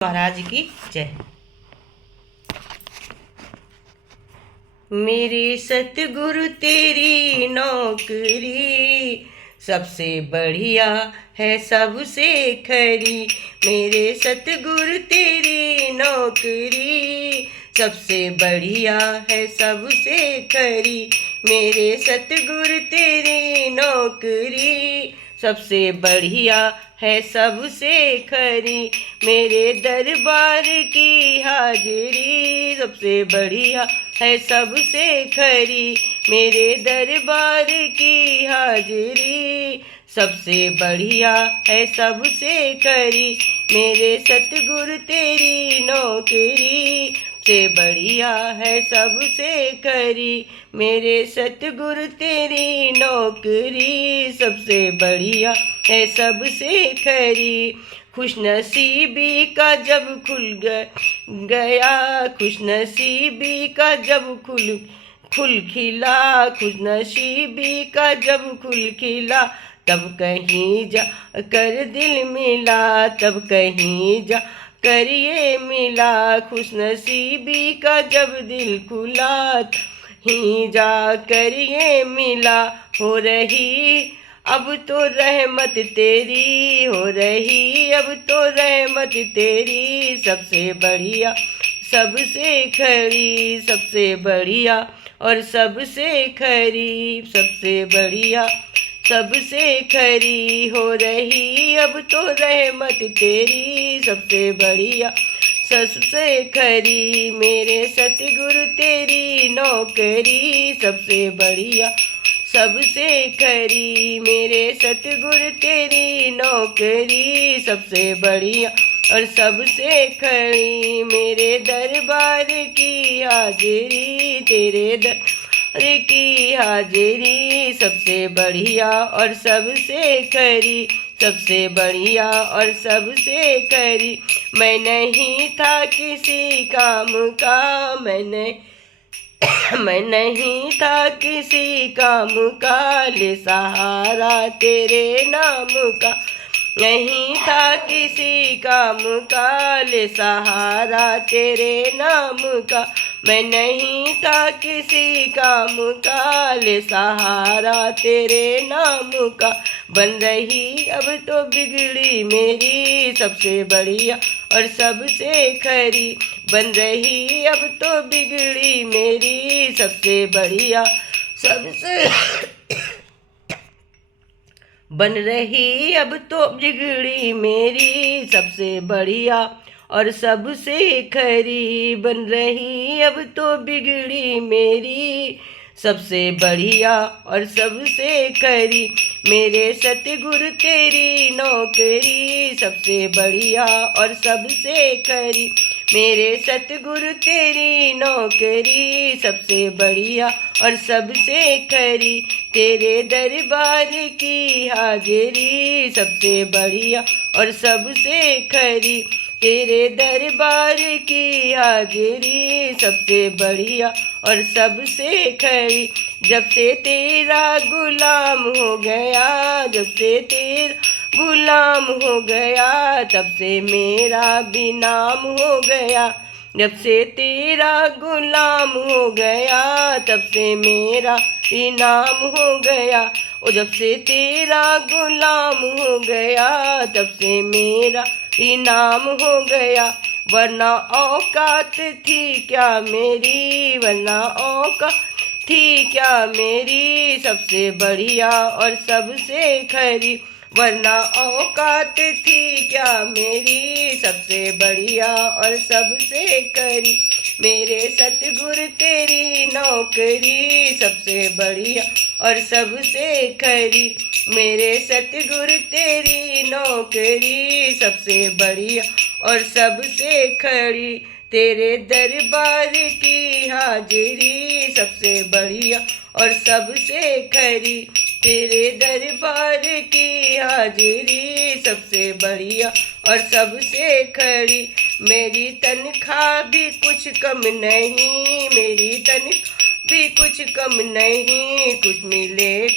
महाराज की जय। मेरे सतगुरु तेरी नौकरी सबसे बढ़िया है सबसे खरी। मेरे सतगुरु तेरी नौकरी सबसे बढ़िया है सबसे खरी। मेरे सतगुरु तेरी नौकरी सबसे बढ़िया है सबसे खरी। मेरे दरबार की हाजिरी सबसे बढ़िया है सबसे खरी। मेरे दरबार की हाजिरी सबसे बढ़िया है सबसे खरी। मेरे सतगुरु तेरी नौकरी से बढ़िया है सबसे खरी। मेरे सतगुरु तेरी नौकरी सबसे बढ़िया है सबसे खरी। खुशनसीबी का जब खुल गया, खुशनसीबी का जब खुल खिला, खुशनसीबी का जब खुल खिला, तब कहीं जा कर दिल मिला, तब कहीं जा कर ये मिला। खुशनसीबी का जब दिल खुला ही जा कर ये मिला। हो रही अब तो रहमत तेरी, हो रही अब तो रहमत तेरी सबसे बढ़िया सबसे खरी। सबसे बढ़िया और सबसे खरी, सबसे बढ़िया सबसे खरी। हो रही अब तो रहमत तेरी सबसे बढ़िया सबसे खरी। मेरे सतगुरु तेरी नौकरी सबसे बढ़िया सबसे खरी। मेरे सतगुरु तेरी नौकरी सबसे बढ़िया और सबसे खरी। मेरे दरबार की हाजिरी, तेरे दरबार की हाजिरी सबसे बढ़िया और सबसे खरी, सबसे बढ़िया और सबसे खरी। मैं नहीं था किसी काम का, मैं नहीं था किसी काम का, ले सहारा तेरे नाम का। नहीं था किसी काम का, ले सहारा तेरे नाम का। मैं नहीं था किसी काम का, ले सहारा तेरे नाम का। बन रही अब तो बिगड़ी मेरी सबसे बढ़िया और सबसे खरी। बन रही अब तो बिगड़ी मेरी सबसे बढ़िया सबसे बन रही अब तो बिगड़ी मेरी सबसे बढ़िया और सबसे खरी। बन रही अब तो बिगड़ी मेरी सबसे बढ़िया और सबसे खरी। मेरे सतगुरु तेरी नौकरी सबसे बढ़िया और सबसे खरी। मेरे सतगुरु तेरी नौकरी सबसे बढ़िया और सबसे खरी। तेरे दरबार की हाजिरी सबसे बढ़िया और सबसे खरी। तेरे दरबार की हाजिरी सबसे बढ़िया और सबसे खरी। जब से तेरा गुलाम हो गया, जब से तेरा गुलाम हो गया, तब से मेरा भी नाम हो गया। जब से तेरा गुलाम हो गया, तब से मेरा भी नाम हो गया। और जब से तेरा गुलाम हो गया, तब से मेरा भी नाम हो गया। वरना औकात थी क्या मेरी, वरना औकात थी क्या मेरी सबसे बढ़िया और सबसे खरी। वरना औकात थी क्या मेरी सबसे बढ़िया और सबसे खरी। मेरे सतगुरु तेरी नौकरी सबसे बढ़िया और सबसे खरी। मेरे सतगुरु तेरी नौकरी सबसे बढ़िया और सबसे खरी। तेरे दरबार की हाजिरी सबसे बढ़िया और सबसे खरी। तेरे दरबार की हाजिरी सबसे बढ़िया और सबसे खरी। मेरी तनख्वाह भी कुछ कम नहीं, मेरी तनख्वाह भी कुछ कम नहीं, कुछ मिले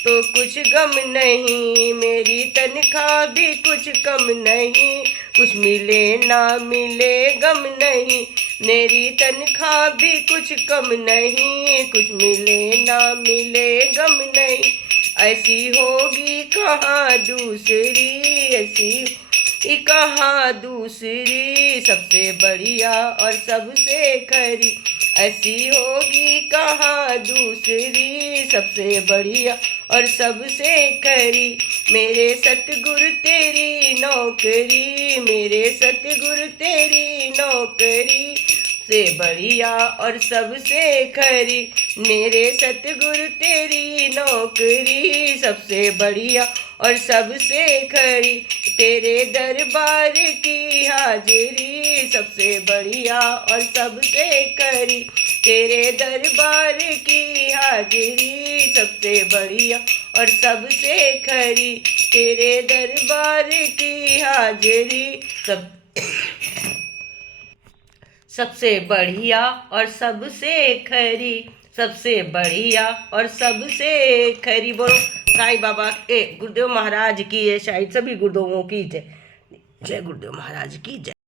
तो कुछ गम नहीं। मेरी तनख्वाह भी कुछ कम नहीं, कुछ मिले ना मिले गम नहीं, मेरी तनख्वाह भी कुछ कम नहीं। कुछ मिले ना मिले गम नहीं, ऐसी होगी कहाँ दूसरी, ऐसी कहाँ दूसरी। सबसे बढ़िया और सबसे खरी, ऐसी होगी कहाँ दूसरी। सबसे बढ़िया और सबसे खरी, मेरे सतगुरु तेरी नौकरी, मेरे सतगुरु तेरी नौकरी। से बढ़िया और सबसे खरी, मेरे सतगुरु तेरी नौकरी। सबसे बढ़िया और सबसे खरी, तेरे दरबार की हाजिरी। सबसे बढ़िया और सबसे खरी, तेरे दरबार की हाजिरी। सबसे बढ़िया और सबसे खरी, तेरे दरबार की हाजिरी। सबसे बढ़िया और सबसे खरी, सबसे बढ़िया और सबसे खरी। बोलो साईं बाबा के, गुरुदेव महाराज की है। शायद सभी गुरुदेवों की जय। जय गुरुदेव महाराज की जय।